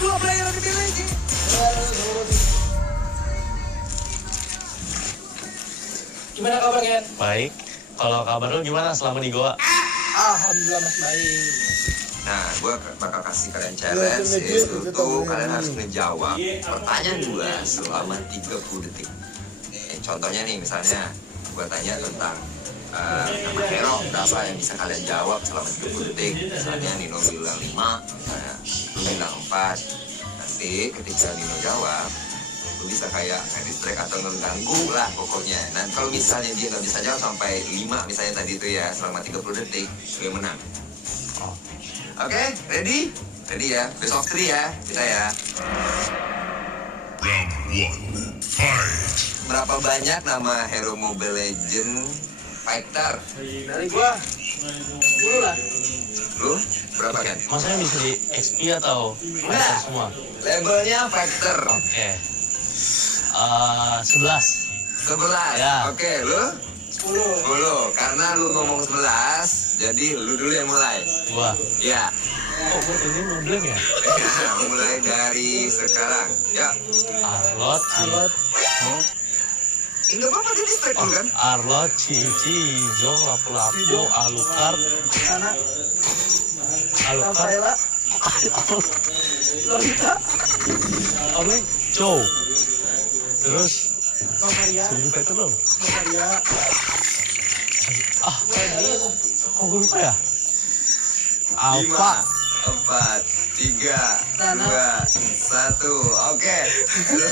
dua player yang dimiliki. Gimana kabar, Ken? Baik. Kalau kabar lu gimana selama di Goa? Alhamdulillah mas baik. Nah, gue bakal kasih kalian challenge, yaitu kalian harus ngejawab pertanyaan gue selama 30 detik. Contohnya nih, misalnya gue tanya tentang nama hero, berapa yang bisa kalian jawab selama 30 detik. Misalnya Nino bilang 5, misalnya lu bilang 4. Nanti ketika Nino jawab, lu bisa kayak distract atau mengganggu lah pokoknya. Nah, kalau misalnya dia nggak bisa jawab sampai 5 misalnya tadi itu ya, selama 30 detik, dia menang. Oke, ready? Ready ya, best of 3 ya, kita ya. Round 1, fight! Berapa banyak nama hero Mobile Legend fighter? Dari gua 10 lah. Lu berapa kan? Maksudnya bisa di XP atau fighter semua? Labelnya fighter. Oke. 11. 11. Ya. Oke, lu? 10. Karena lu ngomong 11, jadi lu dulu yang mulai. Gua. Ya. Oh, gua ini ngeblank ya? Ya, mulai dari sekarang. Ya. Arlot, Alot. Enggak apa-apa, dia distract dulu kan? Arlot, Cici, Jong, Lapu-Lapu, Alucard, Sana. Alucard, Rafaela. Lolita. apa lagi? Chow. Terus, Maria. sebelum fighter dong. Maria. Kok gue lupa ya? Alpha. 5, 4, 3, 2, 1. Oke. Lu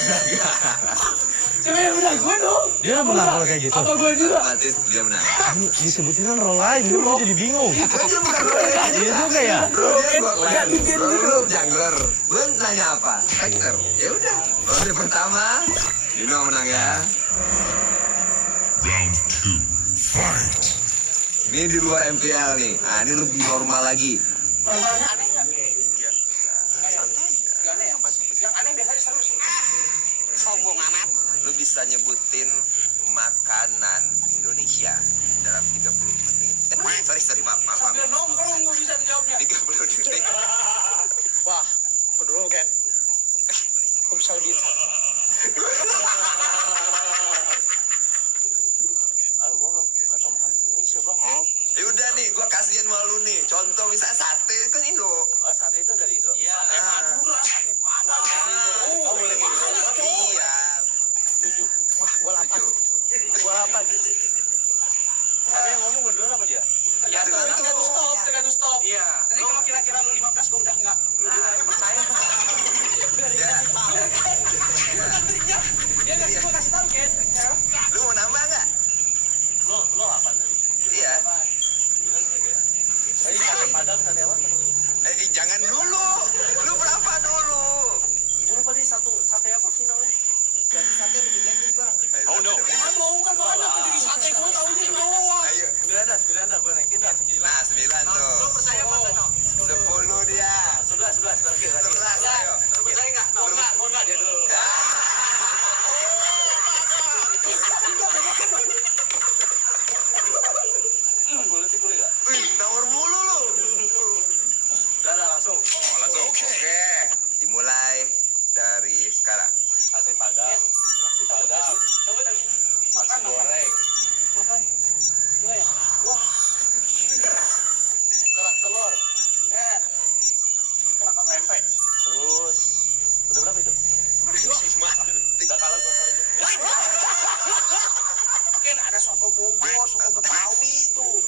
Coba yang menang gue dong. Dia menang kalau kayak gitu. Apa gue juga? otomatis dia menang. Ini disebutin kan role lain, gue jadi bingung. Kan dia bukan role yang Iya juga ya. Dia gua klaim. Lu jungler. Gue nanya apa? Fighter. Ya udah. Ronde pertama, Dino menang ya. Round 2, fight! Ini di luar MPL nih. Nah, ini lebih normal lagi. Normalnya aneh nggak? Santai. Gak aneh yang pasti. Yang aneh biasanya seru sih. Sombong amat. Lu bisa nyebutin makanan Indonesia dalam 30 menit. Sorry, maaf. Sambil nongkrong gue bisa dijawabnya. 30 detik. Wah, kok dulu Ken? Kok bisa lebih Aduh, gue gak tau makan Indonesia, Bang. Ya udah nih, gua kasihin sama lu nih. Contoh misalnya sate kan Indo. Oh, sate itu dari Indo? Iya, sate Madura, sate Padang. Oh, boleh gitu. Iya. 7. Wah, gua 8. Tujuh. Gua 8. Tapi yang ngomong berdua apa dia? Ya, tergantung stop. Iya. Nanti kalau kira-kira lu 15, gua udah enggak. Percaya. Ya. Dia nggak sih, gua kasih tahu Ken. Lu mau nambah nggak? Lo 8 tadi? Iya. 9 lagi ya? Tadi sate Padang, sate apa? Jangan dulu. Lu berapa dulu? Gue lupa nih sate apa sih namanya? Jadi sate lebih blacklist bang. Oh no. Mau kan banget jadi sate gua tahunya doang. Ayo. 9 dah, gue naikin dah. 9. Nah, 9 tuh. Lu percaya apa no? 10 dia. 11 lagi. 11 ayo. Lu percaya nggak? No, enggak dia dulu. Boleh gak? Wih, nawar mulu lu. Udah langsung. Oh, langsung. Oke. Dimulai dari sekarang. Sate Padang, nasi Padang, Coba tadi. nasi goreng, Makan. Enggak ya? Wah. kerak telur, Kerak tempe. terus udah berapa itu? Mati. Udah kalah gue kali. Mungkin ada soto Bogor, soto Betawi itu.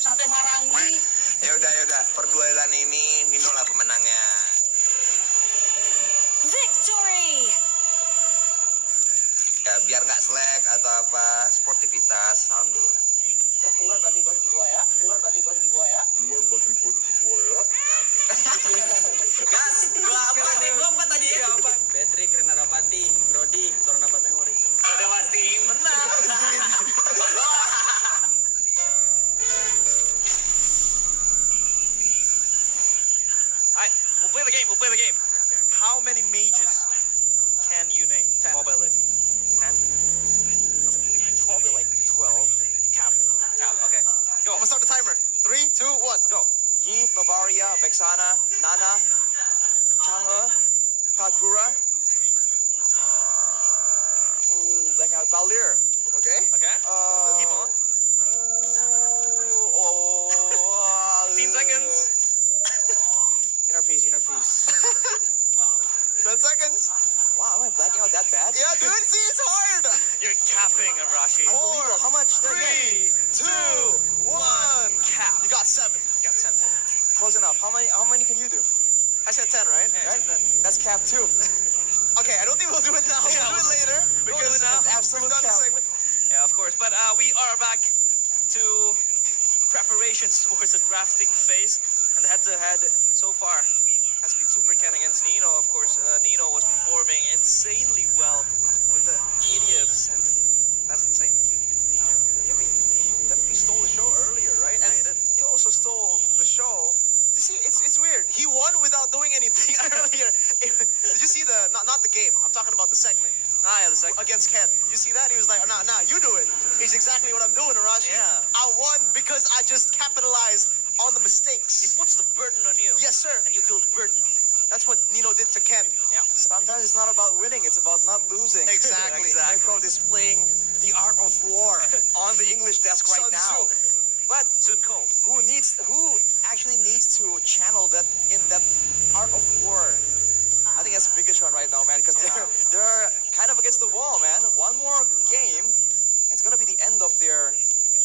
Sate Marangi. Ya udah. Perduelan ini Nino lah pemenangnya. Victory! Ya biar nggak slack atau apa, sportivitas, alhamdulillah. Keluar berarti gua di gua ya. Keluar berarti gua di gua ya. Gas, gua apa nih? Gua apa tadi ya? Patrick, Rena Rapati, Brody, turun dapat memori. Udah pasti menang. Alright, we'll play the game. How many mages can you name? 10. Mobile Legends. 10? Probably like 12. Cap, okay. Go. I'm gonna start the timer. 3, 2, 1, go. Yi, Novaria, Vexana, Nana, Chang'e, Kagura. Like a Valir. Okay. Okay. Keep on. Oh. 15 seconds. Inner peace. 10 seconds. Wow, am I blacking out that bad? Yeah, dude, see, it's hard. You're capping, Arashi. Unbelievable. How much did I get? 3, 2, 1. Cap. You got 7. You got 10. Close enough. How many can you do? I said 10, right? Right? That's cap 2. Okay, I don't think we'll do it now. We'll do it later. Because it's absolute we've done the cap. segment. Yeah, of course. But we are back to preparations towards the drafting phase. And the head-to-head so far has been Super Ken against Nino. Of course, Nino was performing insanely well with the 80th. That's insane. I mean, he definitely stole the show earlier, right? And Yeah, he did. he also stole the show. You see, it's weird. He won without doing anything earlier. Did you see the not the game? I'm talking about the segment. Yeah, the second. Against Ken. You see that? He was like, nah, you do it. It's exactly what I'm doing, Arashi. Yeah. I won because I just capitalized on the He mistakes. puts the burden on you. Yes, sir. And you feel burdened. That's what Nino did to Ken. Yeah. Sometimes it's not about winning, it's about not losing. Exactly. Micro displaying the art of war on the English desk right Sun now. Tzu. But Sun Ko. who actually needs to channel that in that art of war? I think that's Bigatron right now, man, because they're kind of against the wall, man. One more game, it's gonna be the end of their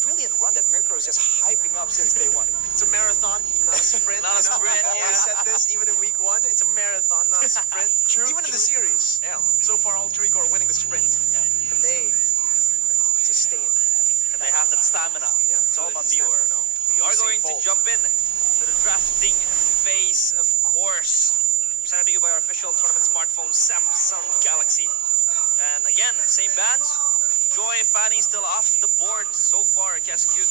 brilliant run that Mirko is just hyping up since day one. It's a marathon, not a sprint. Not a you know? sprint, I always yeah. said this, even in week 1. It's a marathon, not a sprint. True, Even in the series. Yeah. So far, Alter Ego are winning the sprint. Yeah. Can they sustain? And they have that stamina. Yeah, It's all about the stamina ore. now. We are Usain going to Bolt. jump in to the drafting phase, of course. Presented to you by our official tournament smartphone, Samsung Galaxy. And again, same bands. Joy, Fanny still off the board so far. Cascute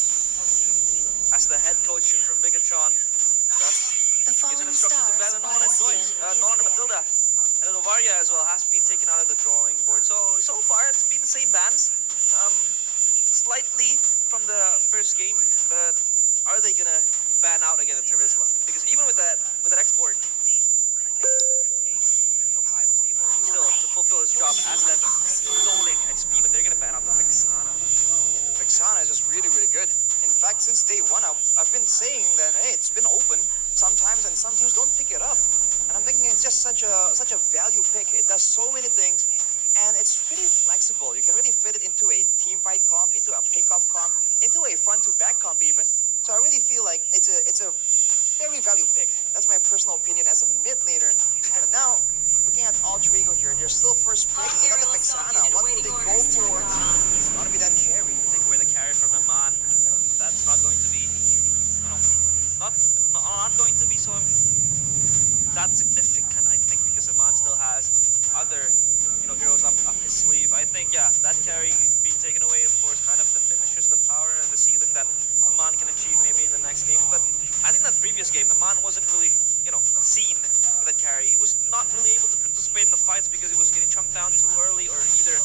as the head coach from Bigatron. The Gives falling an instruction to stars ban Nolan and Joy, Nolan and Matilda. And then Novaria as well has been taken out of the drawing board. So far it's been the same bands. Slightly from the first game, but are they gonna ban out again the Terizla? Because even with that export, Kai was able still to fulfill his job as that stoling XP, but they're gonna ban out the Vexana. Vexana is just really, really good. In fact, since day one, I've been saying that, hey, it's been open sometimes and some teams don't pick it up. And I'm thinking it's just such a value pick. It does so many things and it's pretty flexible. You can really fit it into a team fight comp, into a pick-off comp, into a front-to-back comp even. So I really feel like it's a very value pick. That's my personal opinion as a mid laner. But now, looking at Alter Ego here, they're still first pick without the Vexana. What will they go for? It's gonna be that carry. Take away the carry from Aman. That's not going to be, not going to be so that significant, I think, because Aman still has other, heroes up his sleeve. I think, yeah, that carry being taken away, of course, kind of diminishes the power and the ceiling that Aman can achieve maybe in the next game. But I think that previous game, Aman wasn't really, seen with that carry. He was not really able to participate in the fights because he was getting chunked down too early, or either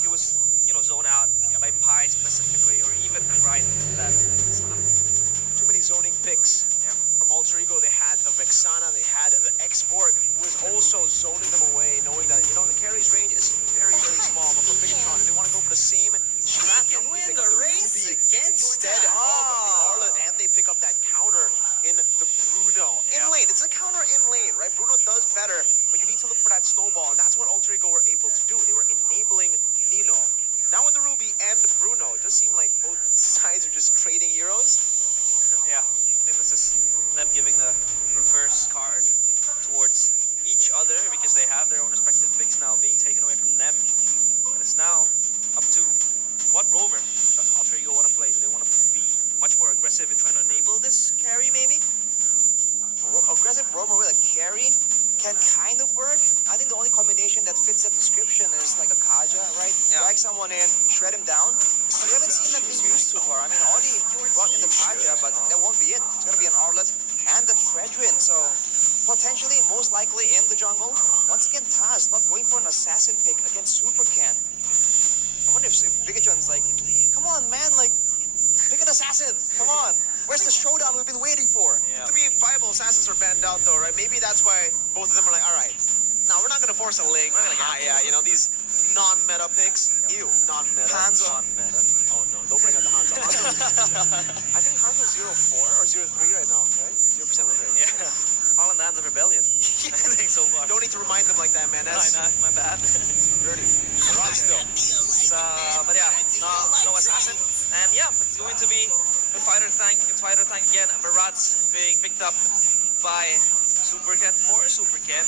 he was, zoned out by Pi specifically, or even Pride. That it's not Too many zoning picks. Yeah. From Alter Ego, they had the Vexana, they had the Export, who was also zoning them away, knowing that, the carry's range is very, very small. But for Bigatron, if they want to go for the same strat, they pick up the Ruby instead of the Arlet, and they pick up that counter in the Bruno. In Yeah. lane, it's a counter in lane, right? Bruno does better, but you need to look for that snowball, and that's what Alter Ego were able to do. They were enabling Nino. Now with the Ruby and the Bruno, it does seem like both sides are just trading heroes. Yeah, I think this is them giving the reverse card towards each other because they have their own respective picks now being taken away from them. And it's now up to what rover does Alter Ego want to play. Do they want to be much more aggressive in trying to enable this carry maybe? Aggressive roamer with a carry can kind of work. I think the only combination that fits that description is like a Kaja, right? Yeah. Drag someone in, shred him down. But we haven't seen that being used too far. I mean, Audi brought in the Kaja, but that won't be it. It's going to be an Arlet and the Fredrin. So potentially, most likely in the jungle. Once again, Taz not going for an assassin pick against Super Ken. I wonder if Bigatron's like, come on, man, like, pick an assassin. Come on. Where's the showdown we've been waiting for? Yeah. 3 viable assassins are banned out though, right? Maybe that's why both of them are like, all right, Now we're not gonna force a Ling. We're not gonna Yeah, you know these non-meta picks. Ew, non-meta. Hanzo. Non-meta. Oh no, don't bring out the Hanzo. I think Hanzo's 0-4 or 0-3 right now, right? 0% win rate. Yeah. All in the hands of rebellion. I think so far. Don't need to remind them like that, man. That's my bad. dirty. Rock still. So, but yeah, no assassin. And yeah, it's going to be a fighter tank. It's fighter tank again. Barat's being picked up by Super Ken for Super Ken.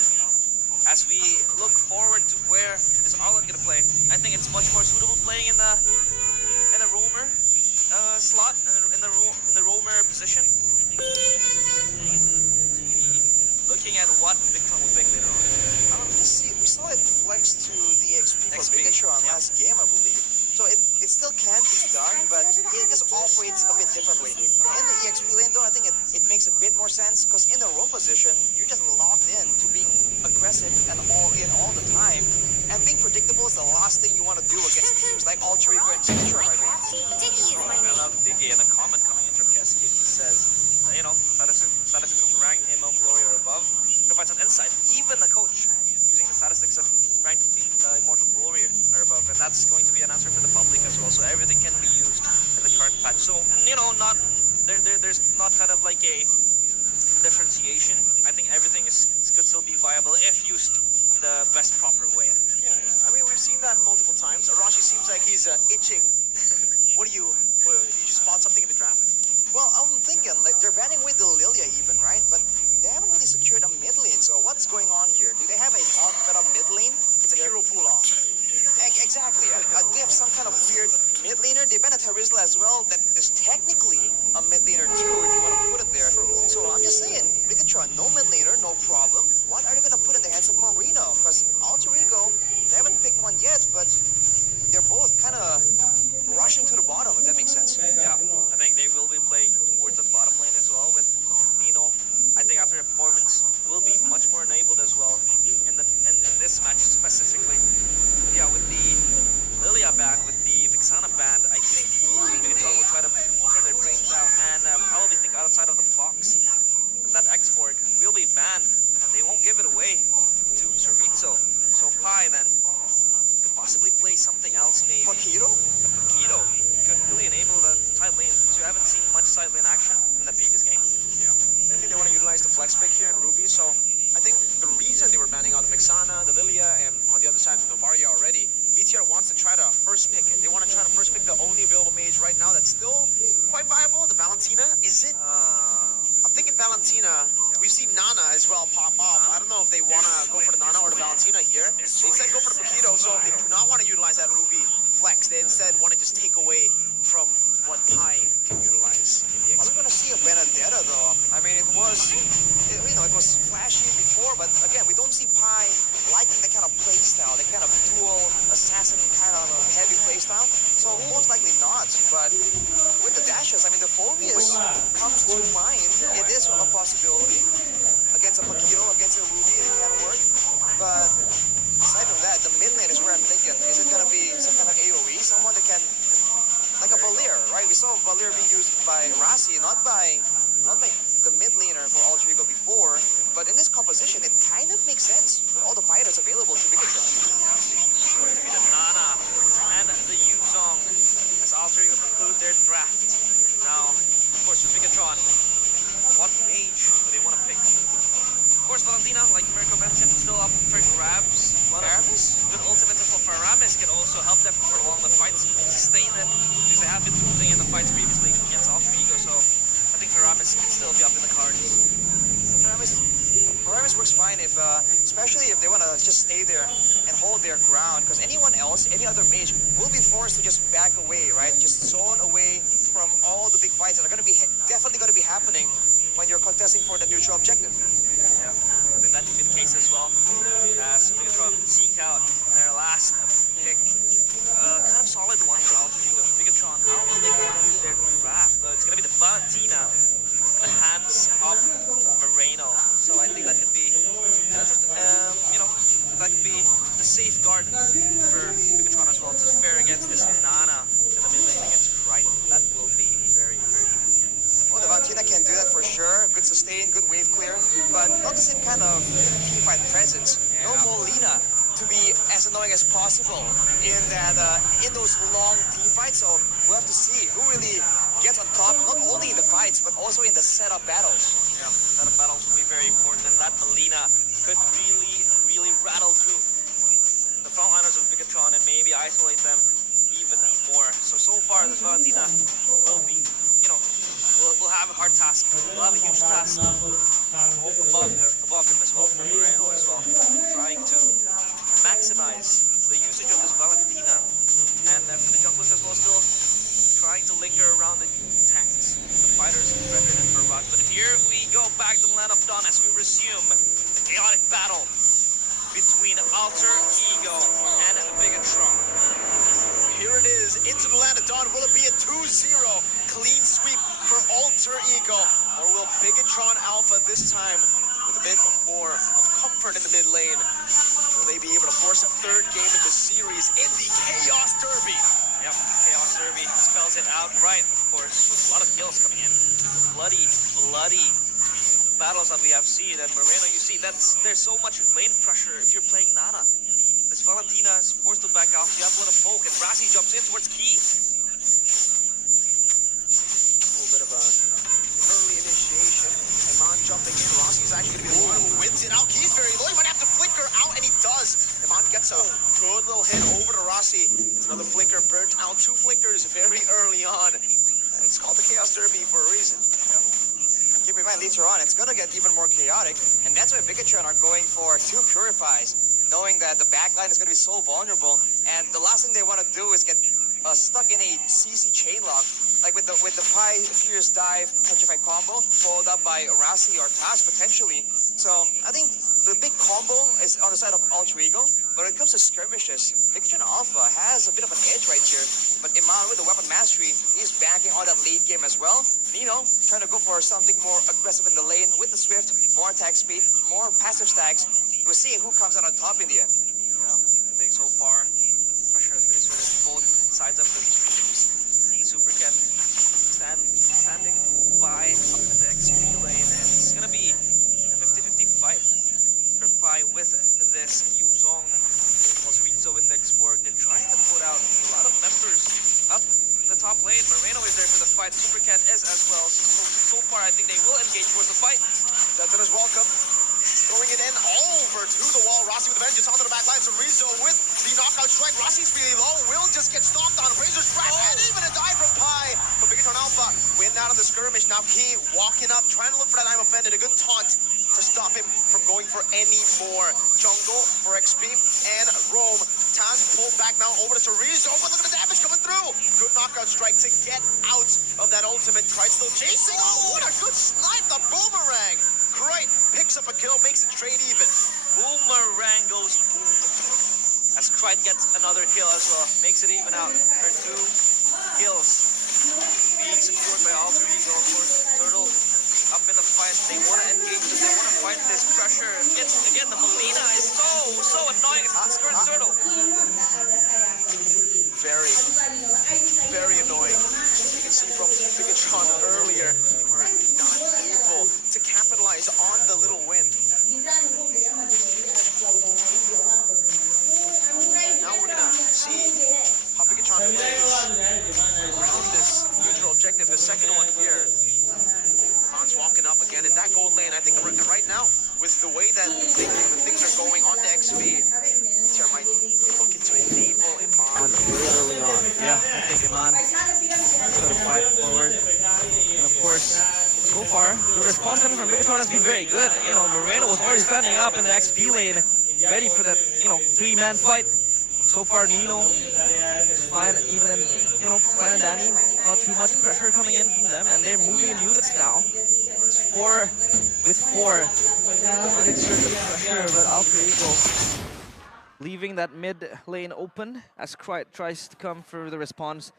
As we look forward to where is Arlen gonna play, I think it's much more suitable playing in the roamer slot, in the roamer position. Looking at what Victron will pick later on. Just see, we saw it flex to the XP for XP, Bigatron yeah. last game, I believe. So it still can be done, but it just operates a bit differently. In the EXP lane, though, I think it makes a bit more sense, because in the roam position, you're just locked in to being aggressive and all the time. And being predictable is the last thing you want to do against teams like Alter Ego and Bigatron right now. I love Diggy, and a comment coming in from Keski. He says, you know, statistics of rank ML Glory or above provides an insight. Even a coach using the statistics of ranked Immortal Glory or above, and that's going to be an answer for the public as well. So everything can be used in the current patch. So you know, there's not kind of like a differentiation. I think everything could still be viable if used the best proper way. Yeah. I mean, we've seen that multiple times. Arashi seems like he's itching. Did you spot something in the draft? Well, I'm thinking, like, they're banning with the Lilia even, right? But they haven't really secured a mid lane, so what's going on here? Do they have an off-meta mid lane? It's a hero pull off. Exactly. They have some kind of weird mid laner. They ban a Terizla as well that is technically a mid laner too, if you want to put it there. So I'm just saying, Bigatron, no mid laner, no problem. What are they going to put in the hands of Marino? Because Alter Ego, they haven't picked one yet, but they're both kind of rushing to the bottom, if that makes sense. Yeah, I think they will be playing towards the bottom lane as well with Nino. I think after a performance will be much more enabled as well in this match specifically. Yeah, with the Lilia ban, with the Vixana ban, I think Bigatron will try to turn their brains out and probably think outside of the box. That X-Borg will be banned, and they won't give it away to Chorizo. So Pi then could possibly play something else, maybe. Paquito? Paquito could really enable the side lane, because you haven't seen much side lane action in the previous game. Yeah. I think they want to utilize the flex pick here in Ruby, so I think the reason they were banning out the Vixana, the Lilia, and on the other side the Novaria already, BTR wants to try to first pick it. They want to try to first pick the only available mage right now that's still quite viable, the Valentina. Is it? I'm thinking Valentina. We've seen Nana as well pop off. I don't know if they want to go for the Nana or the Valentina here. They said go for the Paquito, so they do not want to utilize that Ruby flex. They instead want to just take away from what Pi can utilize in the Are we XP. going to see a Benedetta, though? I mean, it was flashy before, but again, we don't see Pi liking that kind of playstyle, that kind of dual assassin kind of heavy playstyle. So most likely not, but with the dashes, I mean, the Phobius comes to mind. It is a possibility. Against a Paquito, against a Ruby, it can work. But aside from that, the mid lane is where I'm thinking. Is it going to be some kind of AoE? Someone that can, like a Valir, right? We saw Valir being used by Rasi, not by the mid laner for Alter Ego before, but in this composition, it kind of makes sense with all the fighters available to Bigatron. Going to be the Nana and the Yuzong as Alter Ego conclude their draft. Now, of course, for Bigatron, what mage do they want to pick? Of course, Valentina, like Mirko mentioned, still up for grabs. Faramis? Good ultimate as well. Faramis can also help them prolong the fights, sustain them, because they have been losing in the fights previously against Alter Ego, so I think Faramis can still be up in the cards. Faramis works fine if, especially if they want to just stay there and hold their ground, because anyone else, any other mage, will be forced to just back away, right? Just zone away from all the big fights that are going to be definitely going to be happening when you're contesting for the neutral objective. Yeah, I think that could be the case as well. As Bigatron seek out their last pick. Kind of solid one for Alter Ego. Bigatron, how will they conclude their draft? It's going to be the Valentina in the hands of Moreno. So I think that could be, that could be the safeguard for Bigatron as well to fare against this Nana in the mid lane against Crichton. That will be very, very good. Well, the Valentina can do that for sure. Good sustain, good wave clear, but not the same kind of teamfight presence. Yeah. No Valentina to be as annoying as possible in that in those long team fights. So we'll have to see who really gets on top, not only in the fights but also in the setup battles. Yeah, setup battles will be very important, and that Melina could really rattle through the frontliners of Bigatron and maybe isolate them even more. So far this Valentina will be, will have a hard task. Will have a huge task above him as well, for Moreno as well, trying to maximize the usage of this Valentina. And for the junglers as well, still trying to linger around the tanks, the fighters, Frederick and Marat. But here we go back to the land of Dawn as we resume the chaotic battle between Alter Ego and Bigatron. Here it is, into the land of Dawn. Will it be a 2-0 clean sweep for Alter Ego? Or will Bigatron Alpha this time, with a bit more of comfort in the mid lane, will they be able to force a third game in the series in the Chaos Derby? Yep, Chaos Derby spells it out right, of course, with a lot of kills coming in. Bloody battles that we have seen. And Moreno, you see, there's so much lane pressure if you're playing Nana. This Valentina is forced to back off. You have a little poke, and Rassi jumps in towards Key. A little bit of a early initiation. Iman jumping in. Rossi's actually going to be the one who wins it out. Key's very low. He might have to flicker out, and he does. Iman gets a good little hit over to Rossi. It's another flicker burnt out. 2 flickers very early on. And it's called the Chaos Derby for a reason. Keep in mind, later on, it's going to get even more chaotic, and that's why Bigatron are going for 2 Purifies, knowing that the backline is going to be so vulnerable, and the last thing they want to do is get stuck in a CC chain lock, like with the Pi Furious Dive Petrify combo, followed up by Rassi or Taz potentially. So I think the big combo is on the side of Alter Ego, but when it comes to skirmishes, Bigatron Alpha has a bit of an edge right here. But Iman with the weapon mastery, he's banking on that late game as well. Nino trying to go for something more aggressive in the lane with the Swift, more attack speed, more passive stacks. We'll see who comes out on top in the end. Yeah, I think so far pressure has been exerted both sides of the teams. Super Cat standing by up in the XP lane, and it's gonna be a 50-50 fight for Pi with this Yuzong. Also Rizzo with the export. They're trying to put out a lot of members up the top lane. Moreno is there for the fight. Super Cat is as well. So far, I think they will engage towards the fight. That's is welcome. Throwing it in over to the wall. Rossi with the vengeance onto the back line. So Rizzo with the knockout strike. Rossi's really low. Will just get stomped on. Razor's trap and even a dive from Pi. But Bigatron Alpha win out of the skirmish. Now Key walking up, trying to look for that I'm offended. A good taunt to stop him from going for any more. Jungle for XP and Roam. Taz pulled back now over to Rizzo. But look at the damage coming through. Good knockout strike to get out of that ultimate. Krite still chasing. Oh, what a good snipe. The boomerang. Krite picks up a kill, makes it trade even. Boomerang goes boom. As Krite gets another kill as well. Makes it even out for 2 kills. Being secured by Alter Ego, of course. Turtle up in the fight. They want to engage this. They want to fight this pressure. Again, the Melina is so annoying. It's Turtle. Very annoying. You can see from Bigatron earlier, they were not able to capitalize on the little win. Now we're gonna see how Bigatron plays around this neutral objective, the second one here. Han's walking up again in that gold lane. I think right now, with the way that things are going on to XP, Tier might be looking to enable Iman very early on. Yeah, I think Iman is going to fight forward. And of course, so far, the response coming from Bigatron has been very good. Moreno was already standing up in the XP lane, ready for that, 3-man fight. So far, Nino is fine, even, Fine and Danny, not too much pressure coming in from them, and they're moving in units now. It's 4 with 4. Exert the pressure, but Alter Ego leaving that mid lane open as Krite tries to come for the response.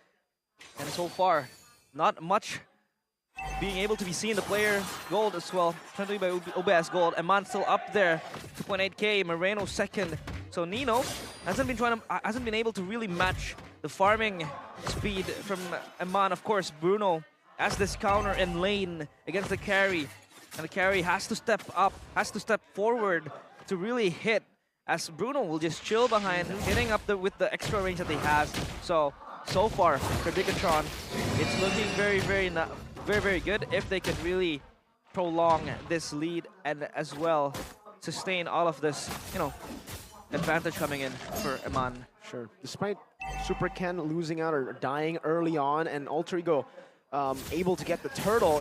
And so far, not much being able to be seen. The player gold as well, trying to be by OBS gold. Iman still up there, 2.8k. Moreno second. So Nino hasn't been able to really match the farming speed from Iman. Of course, Bruno as this counter in lane against the carry, and the carry has to step up, has to step forward to really hit as Bruno will just chill behind, hitting up with the extra range that he has. So far for Bigatron, it's looking very good if they can really prolong this lead and as well sustain all of this, advantage coming in for Eman. Sure. Despite Super Ken losing out or dying early on and Alter Ego able to get the turtle,